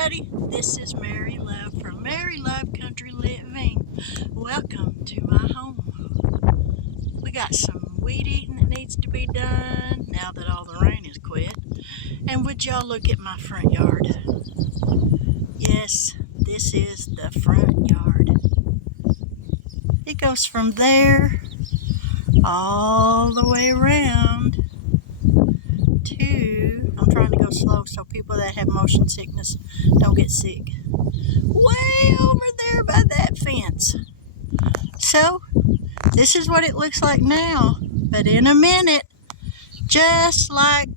everybody, this is Mary Love from Mary Love Country Living. Welcome to my home. We got some weed eating that needs to be done now that all the rain has quit. And would y'all look at my front yard? Yes, this is the front yard. It goes from there all the way around to, I'm trying to go slow so people that have motion sickness don't get sick, way over there by that fence. So this is what it looks like now, but in a minute, just like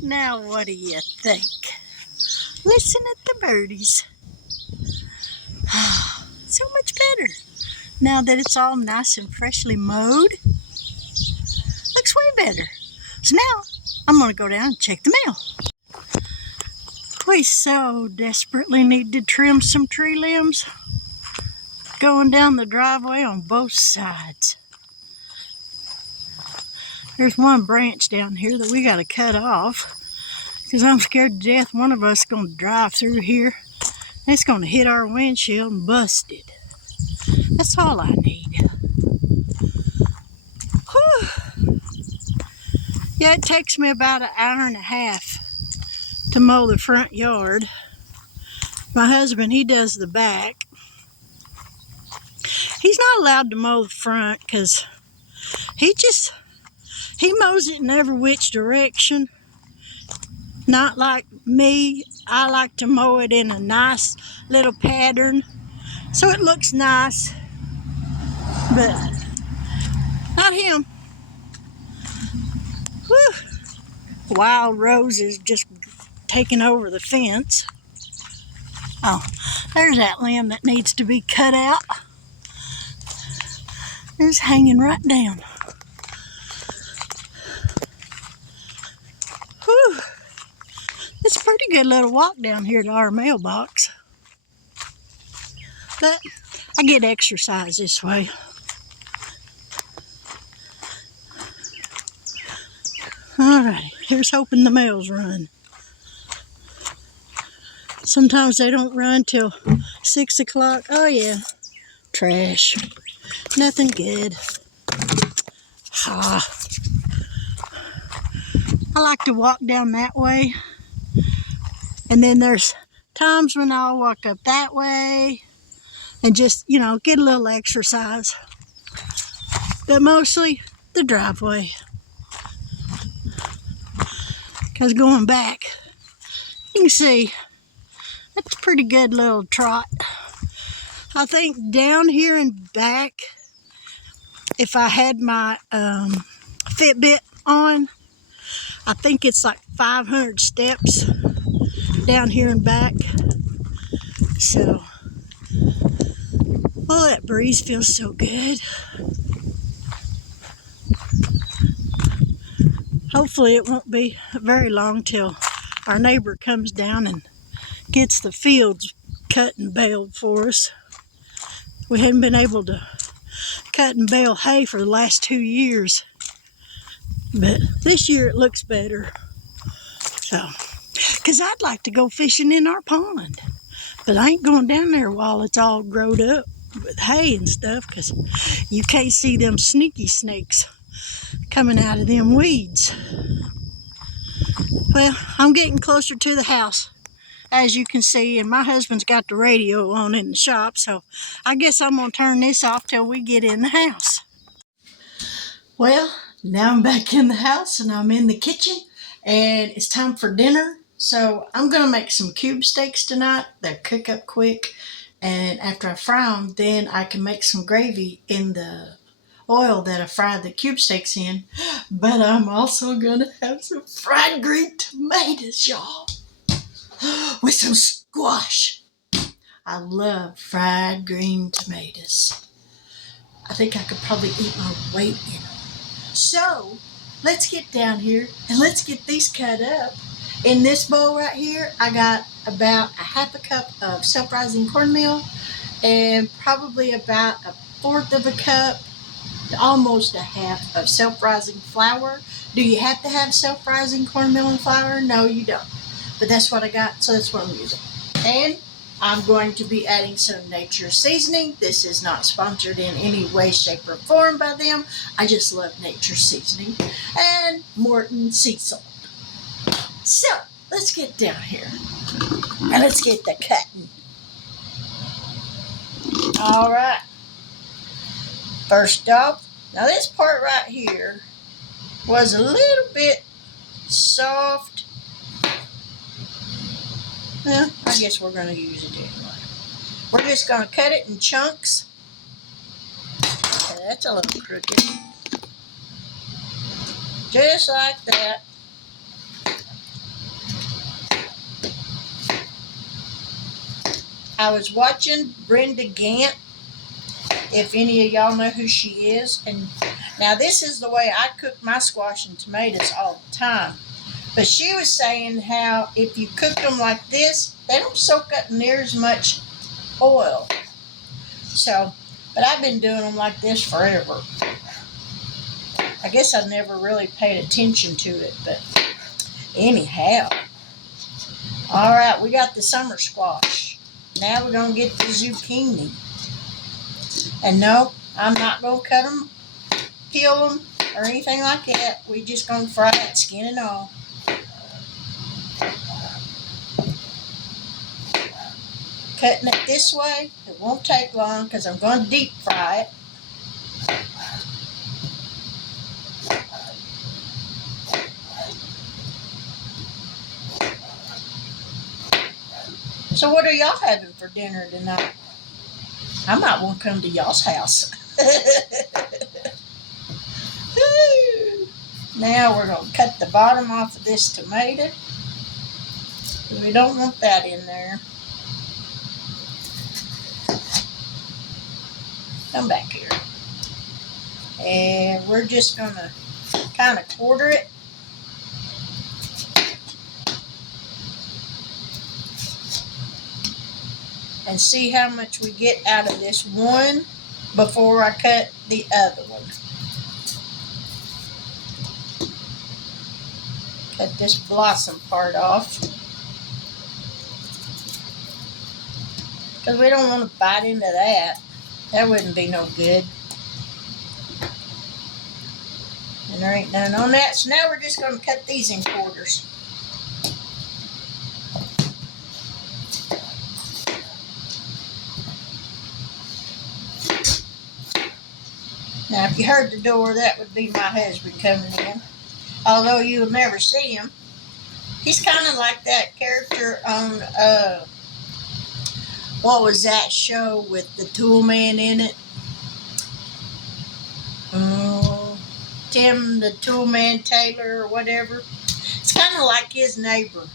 now, what do you think? Listen at the birdies. So much better now that it's all nice and freshly mowed. Looks way better. So now I'm going to go down and check the mail. We so desperately need to trim some tree limbs going down the driveway on both sides. There's one branch down here that we got to cut off because I'm scared to death one of us is going to drive through here and it's going to hit our windshield and bust it. That's all I need. Whew. Yeah, it takes me about an hour and a half to mow the front yard. My husband, he does the back. He's not allowed to mow the front because he mows it in every which direction. Not like me. I like to mow it in a nice little pattern so it looks nice, but not him. Whew. Wild Rose is just taking over the fence. Oh, there's that limb that needs to be cut out. It's hanging right down. Whew. It's a pretty good little walk down here to our mailbox. But I get exercise this way. Alrighty, here's hoping the mails run. Sometimes they don't run till 6 o'clock. Oh yeah, trash. Nothing good. I like to walk down that way. And then there's times when I'll walk up that way and just, get a little exercise. But mostly the driveway. Because going back, you can see, that's a pretty good little trot. I think down here and back, if I had my Fitbit on, I think it's like 500 steps down here and back. So, oh, that breeze feels so good. Hopefully it won't be very long till our neighbor comes down and gets the fields cut and baled for us. We hadn't been able to cut and bale hay for the last 2 years, but this year it looks better. So, because I'd like to go fishing in our pond, but I ain't going down there while it's all growed up with hay and stuff, because you can't see them sneaky snakes coming out of them weeds. Well, I'm getting closer to the house, as you can see, and my husband's got the radio on in the shop, so I guess I'm going to turn this off till we get in the house. Well, now I'm back in the house and I'm in the kitchen and it's time for dinner. So I'm going to make some cube steaks tonight. They'll cook up quick, and after I fry them, then I can make some gravy in the oil that I fried the cube steaks in. But I'm also going to have some fried green tomatoes, y'all, with some squash. I love fried green tomatoes. I think I could probably eat my weight in them. So let's get down here and let's get these cut up. In this bowl right here, I got about a half a cup of self-rising cornmeal and probably about a fourth of a cup almost a half of self-rising flour. Do you have to have self-rising cornmeal and flour? No, you don't. But that's what I got, so that's what I'm using. And I'm going to be adding some nature seasoning. This is not sponsored in any way, shape, or form by them. I just love nature seasoning. And Morton sea salt. So, let's get down here. And let's get the cutting. Alright. First off, now this part right here was a little bit soft. Well, I guess we're going to use it anyway. We're just going to cut it in chunks. Okay, that's a little crooked. Just like that. I was watching Brenda Gant, if any of y'all know who she is. And now this is the way I cook my squash and tomatoes all the time. But she was saying how if you cook them like this, they don't soak up near as much oil. So, but I've been doing them like this forever. I guess I never really paid attention to it, but anyhow. Alright, we got the summer squash. Now we're going to get the zucchini. And no, I'm not going to cut them, peel them, or anything like that. We're just going to fry it, skin and all. Cutting it this way, it won't take long because I'm going to deep fry it. So what are y'all having for dinner tonight? I might want to come to y'all's house. Now we're going to cut the bottom off of this tomato. We don't want that in there. Come back here. And we're just going to kind of quarter it. And see how much we get out of this one before I cut the other one. Cut this blossom part off. Because we don't want to bite into that. That wouldn't be no good. And there ain't none on that. So now we're just going to cut these in quarters. Now, if you heard the door, that would be my husband coming in. Although you'll never see him. He's kind of like that character on, what was that show with the tool man in it? Tim the Tool Man Taylor or whatever. It's kind of like his neighbor.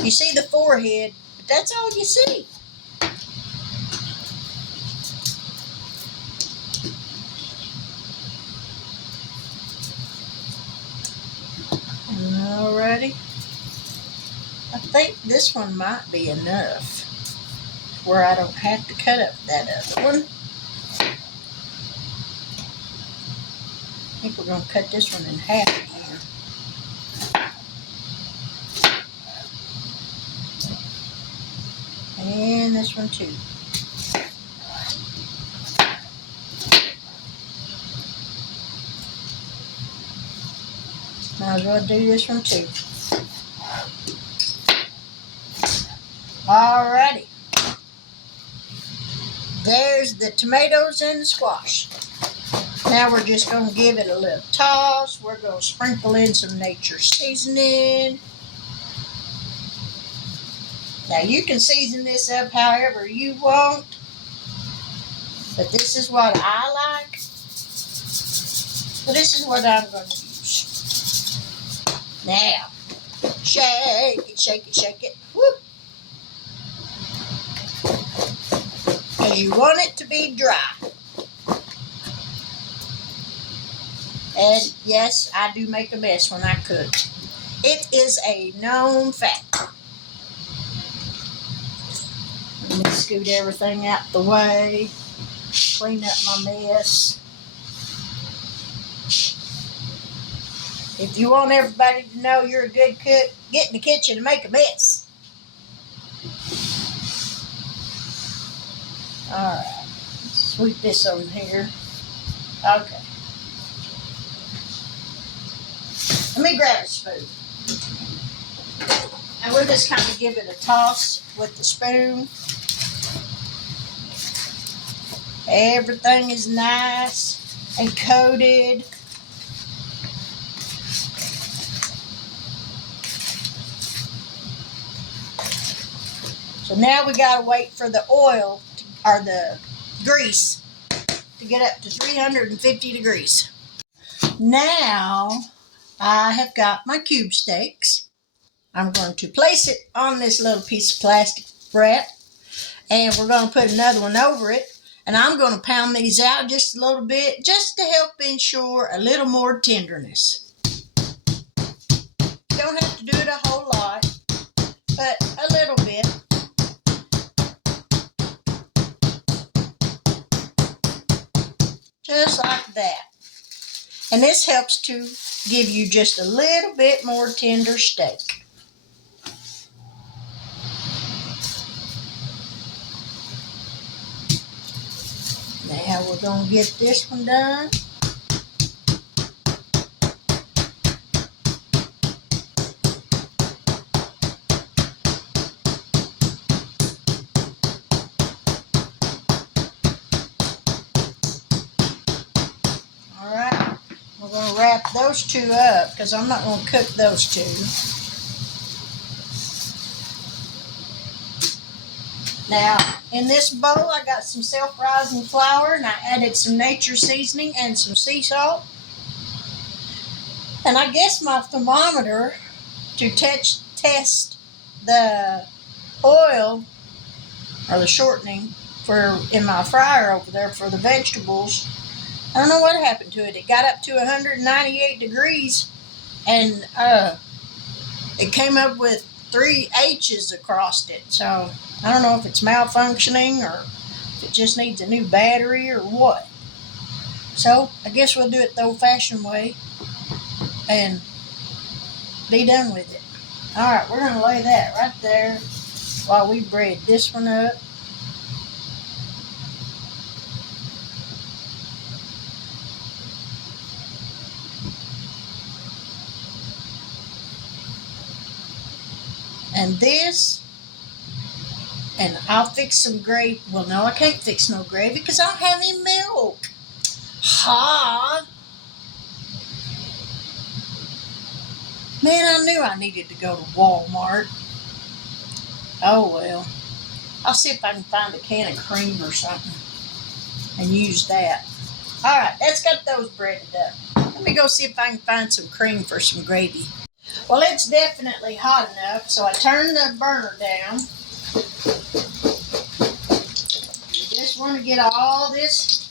You see the forehead, but that's all you see. Alrighty. I think this one might be enough where I don't have to cut up that other one. I think we're going to cut this one in half again. And this one too. Might as well do this one too. Alrighty. There's the tomatoes and the squash. Now we're just going to give it a little toss. We're going to sprinkle in some nature seasoning. Now you can season this up however you want. But this is what I like. So this is what I'm going to use. Now, shake it, shake it, shake it. Whoop. Because you want it to be dry. And yes, I do make a mess when I cook. It is a known fact. Let me scoot everything out the way. Clean up my mess. If you want everybody to know you're a good cook, get in the kitchen and make a mess. Alright, sweep this over here. Okay. Let me grab a spoon. And we'll just kind of give it a toss with the spoon. Everything is nice and coated. So now we gotta wait for the oil or the grease to get up to 350 degrees. Now I have got my cube steaks. I'm going to place it on this little piece of plastic wrap, and we're going to put another one over it. And I'm going to pound these out just a little bit, just to help ensure a little more tenderness. You don't have to do it a whole lot, but a little bit. Just like that. And this helps to give you just a little bit more tender steak. Now we're going to get this one done. Alright, we're going to wrap those two up because I'm not going to cook those two. Now, in this bowl, I got some self-rising flour, and I added some nature seasoning and some sea salt. And I guess my thermometer to test the oil or the shortening in my fryer over there for the vegetables. I don't know what happened to it. It got up to 198 degrees, and it came up with 3 H's across it. So I don't know if it's malfunctioning or if it just needs a new battery or what. So I guess we'll do it the old-fashioned way and be done with it. Alright, we're going to lay that right there while we bread this one up. And this, and I'll fix some gravy. Well, no, I can't fix no gravy because I don't have any milk. Ha! Man, I knew I needed to go to Walmart. Oh, well. I'll see if I can find a can of cream or something and use that. All right, that's got those breaded up. Let me go see if I can find some cream for some gravy. Well, it's definitely hot enough, so I turned the burner down. You just want to get all this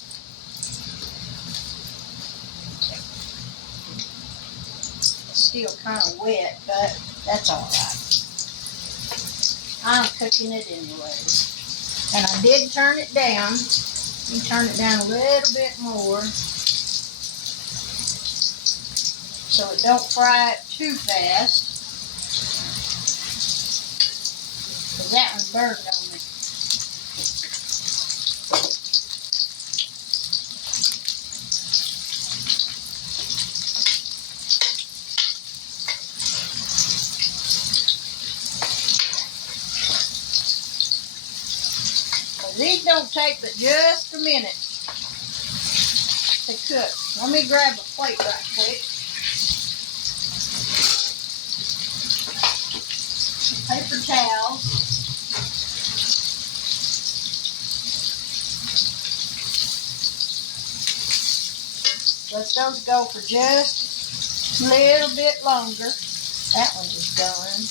still kind of wet, but that's all right. I'm cooking it anyways. And I did turn it down. You turn it down a little bit more so it don't fry it too fast, because that one burned on me. These don't take but just a minute to cook. Let me grab a plate right quick. Paper towel. Let those go for just a little bit longer. That one is done.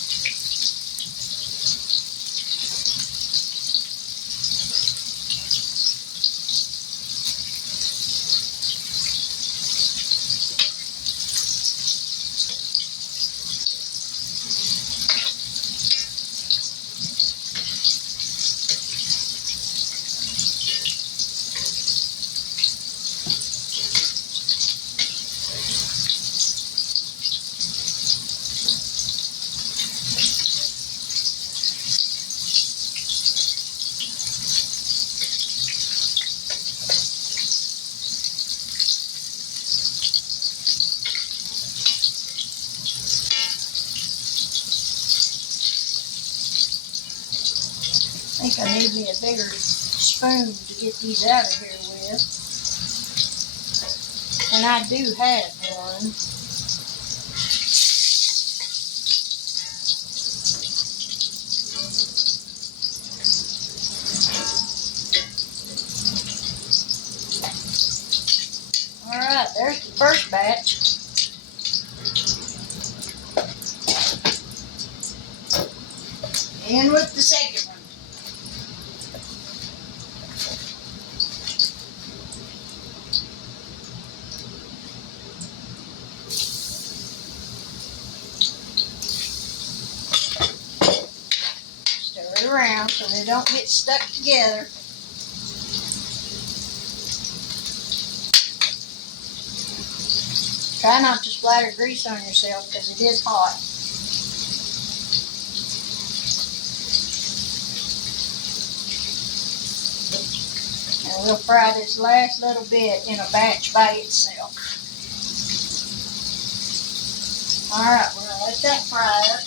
I think I need me a bigger spoon to get these out of here with. And I do have one. Alright, there's the first batch. In with the second one. Stir it around so they don't get stuck together. Try not to splatter grease on yourself because it is hot. And we'll fry this last little bit in a batch by itself. Alright, we're going to let that fry up.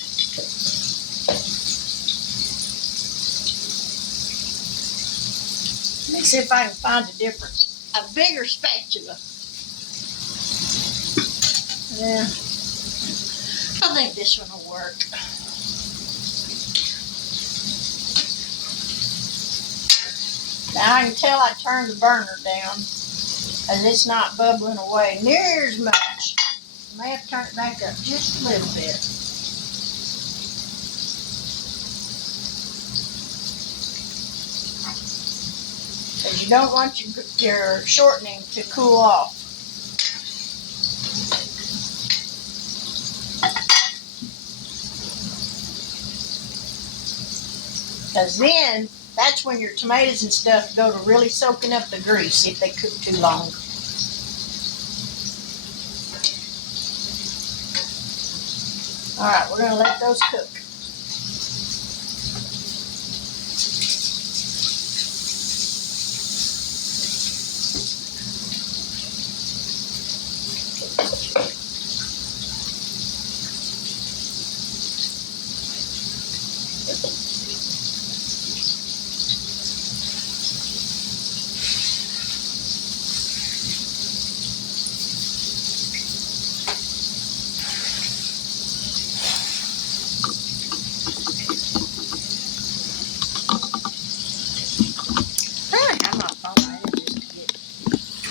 Let me see if I can find a difference. A bigger spatula. Yeah, I think this one will work. Now I can tell I turned the burner down and it's not bubbling away near as much. I may have to turn it back up just a little bit. Because you don't want your shortening to cool off. Because then, that's when your tomatoes and stuff go to really soaking up the grease if they cook too long. Alright, we're going to let those cook.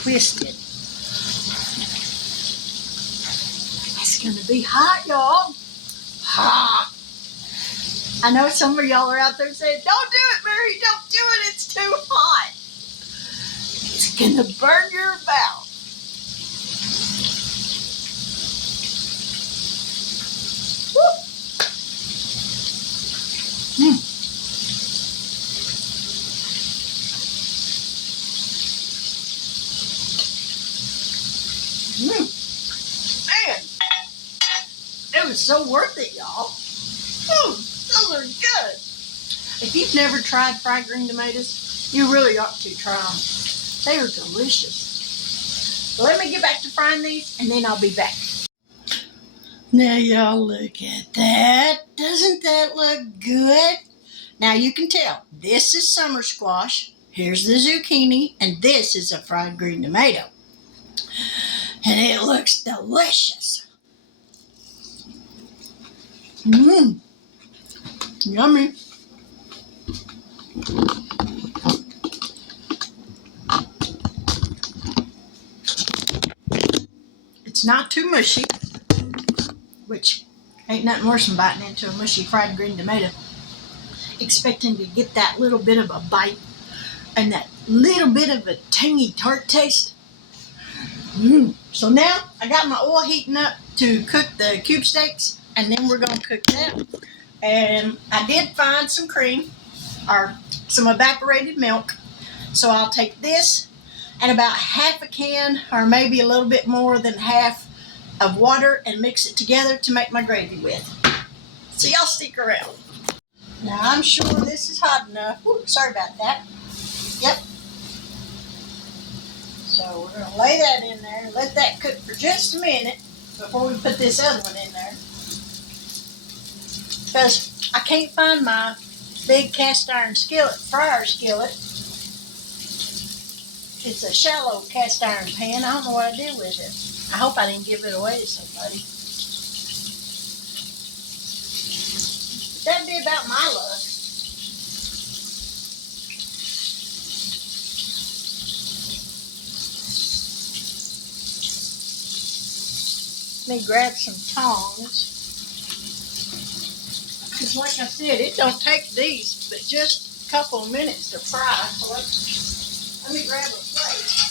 Twisted. It's gonna be hot, y'all. Hot. I know some of y'all are out there saying, "Don't do it, Mary. Don't do it. It's too hot. It's gonna burn your mouth." Woo. Man, it was so worth it, y'all. Those are good. If you've never tried fried green tomatoes, you really ought to try them. They are delicious. Well, let me get back to frying these, and then I'll be back. Now, y'all, look at that. Doesn't that look good? Now, you can tell. This is summer squash. Here's the zucchini, and this is a fried green tomato. And it looks delicious. Yummy. It's not too mushy, which ain't nothing worse than biting into a mushy fried green tomato, expecting to get that little bit of a bite and that little bit of a tangy tart taste. So now I got my oil heating up to cook the cube steaks, and then we're going to cook that. And I did find some cream, or some evaporated milk. So I'll take this and about half a can, or maybe a little bit more than half, of water and mix it together to make my gravy with. So y'all stick around. Now I'm sure this is hot enough. Ooh, sorry about that. Yep. So we're going to lay that in there and let that cook for just a minute before we put this other one in there. Because I can't find my big cast iron skillet, fryer skillet. It's a shallow cast iron pan. I don't know what I did with it. I hope I didn't give it away to somebody. But that'd be about my luck. Let me grab some tongs. Because like I said, it don't take these but just a couple of minutes to fry. So let me grab a plate.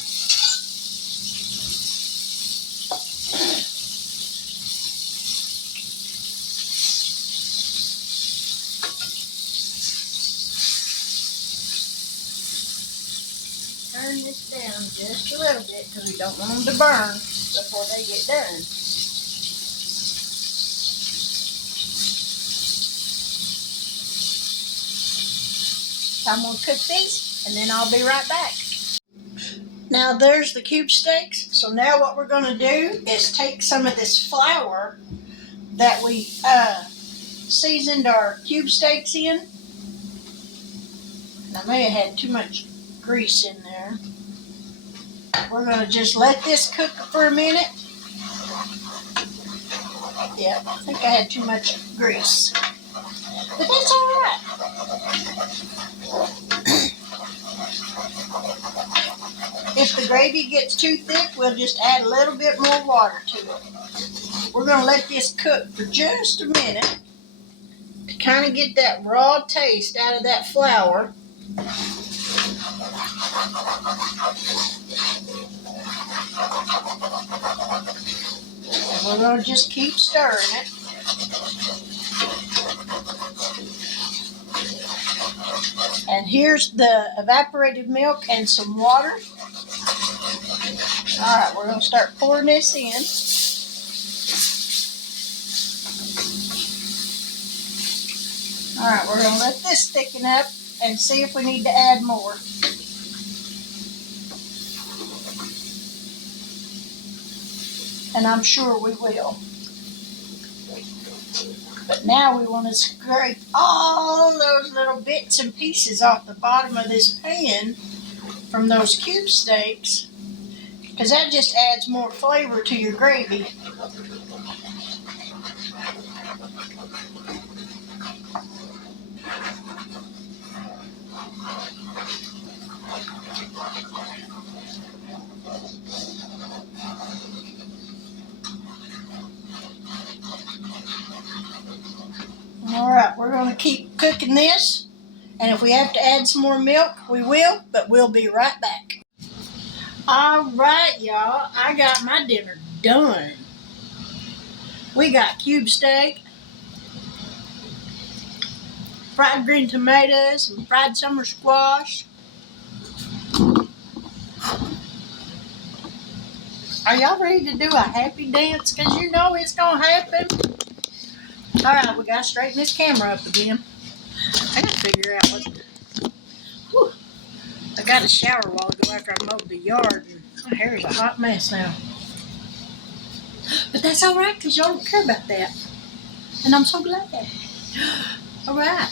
Turn this down just a little bit because we don't want them to burn before they get done. So I'm going to cook these and then I'll be right back. Now there's the cube steaks. So now what we're going to do is take some of this flour that we seasoned our cube steaks in. And I may have had too much grease in there. We're going to just let this cook for a minute. Yeah, I think I had too much grease. But that's all right. If the gravy gets too thick, we'll just add a little bit more water to it. We're going to let this cook for just a minute to kind of get that raw taste out of that flour. And we're going to just keep stirring it. And here's the evaporated milk and some water. All right, we're going to start pouring this in. All right, we're going to let this thicken up and see if we need to add more. And I'm sure we will. But now we want to scrape all those little bits and pieces off the bottom of this pan from those cube steaks, because that just adds more flavor to your gravy. All right, we're going to keep cooking this, and if we have to add some more milk, we will, but we'll be right back. All right, y'all, I got my dinner done. We got cube steak, fried green tomatoes, and fried summer squash. Are y'all ready to do a happy dance? Because you know it's going to happen. All right, we got to straighten this camera up again. I got to figure out what... Whew. I got a shower a while ago after I mowed the yard, and my hair is a hot mess now. But that's all right, because y'all don't care about that. And I'm so glad. All right.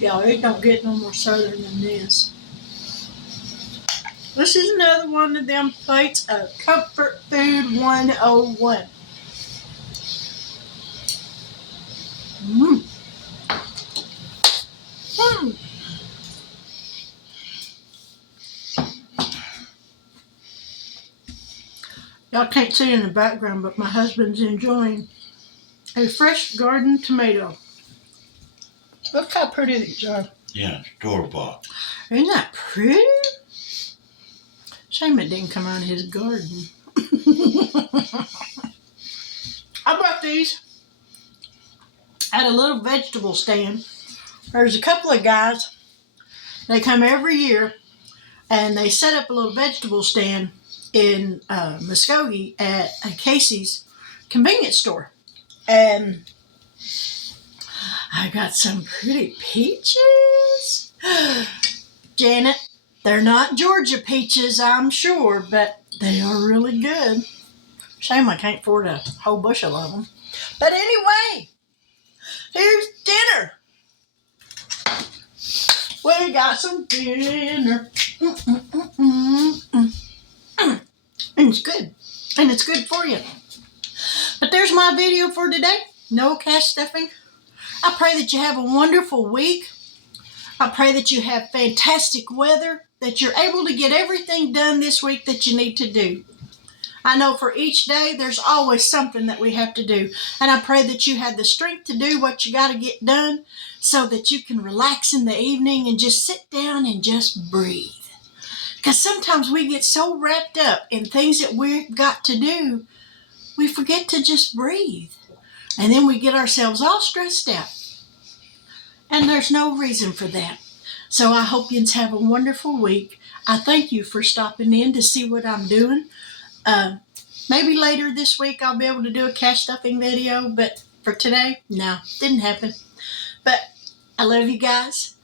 Y'all, it don't get no more southern than this. This is another one of them plates of Comfort Food 101. Y'all can't see in the background, but my husband's enjoying a fresh garden tomato. Look how pretty these are. Yeah, store-bought. Isn't that pretty? Shame it didn't come out of his garden. I bought these at a little vegetable stand. There's a couple of guys. They come every year, and they set up a little vegetable stand in Muskogee at a Casey's convenience store. And I got some pretty peaches. Janet, they're not Georgia peaches, I'm sure, but They are really good. Shame I can't afford a whole bushel of them. But anyway, here's dinner. We got some dinner. And it's good. And it's good for you. But there's my video for today. No cash stuffing. I pray that you have a wonderful week. I pray that you have fantastic weather, that you're able to get everything done this week that you need to do. I know for each day, there's always something that we have to do. And I pray that you have the strength to do what you got to get done so that you can relax in the evening and just sit down and just breathe. Because sometimes we get so wrapped up in things that we've got to do, we forget to just breathe. And then we get ourselves all stressed out. And there's no reason for that. So I hope you have a wonderful week. I thank you for stopping in to see what I'm doing. Maybe later this week I'll be able to do a cash stuffing video, but for today, no, didn't happen. But I love you guys.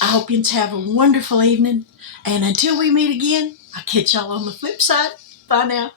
I hope you have a wonderful evening. And until we meet again, I'll catch y'all on the flip side. Bye now.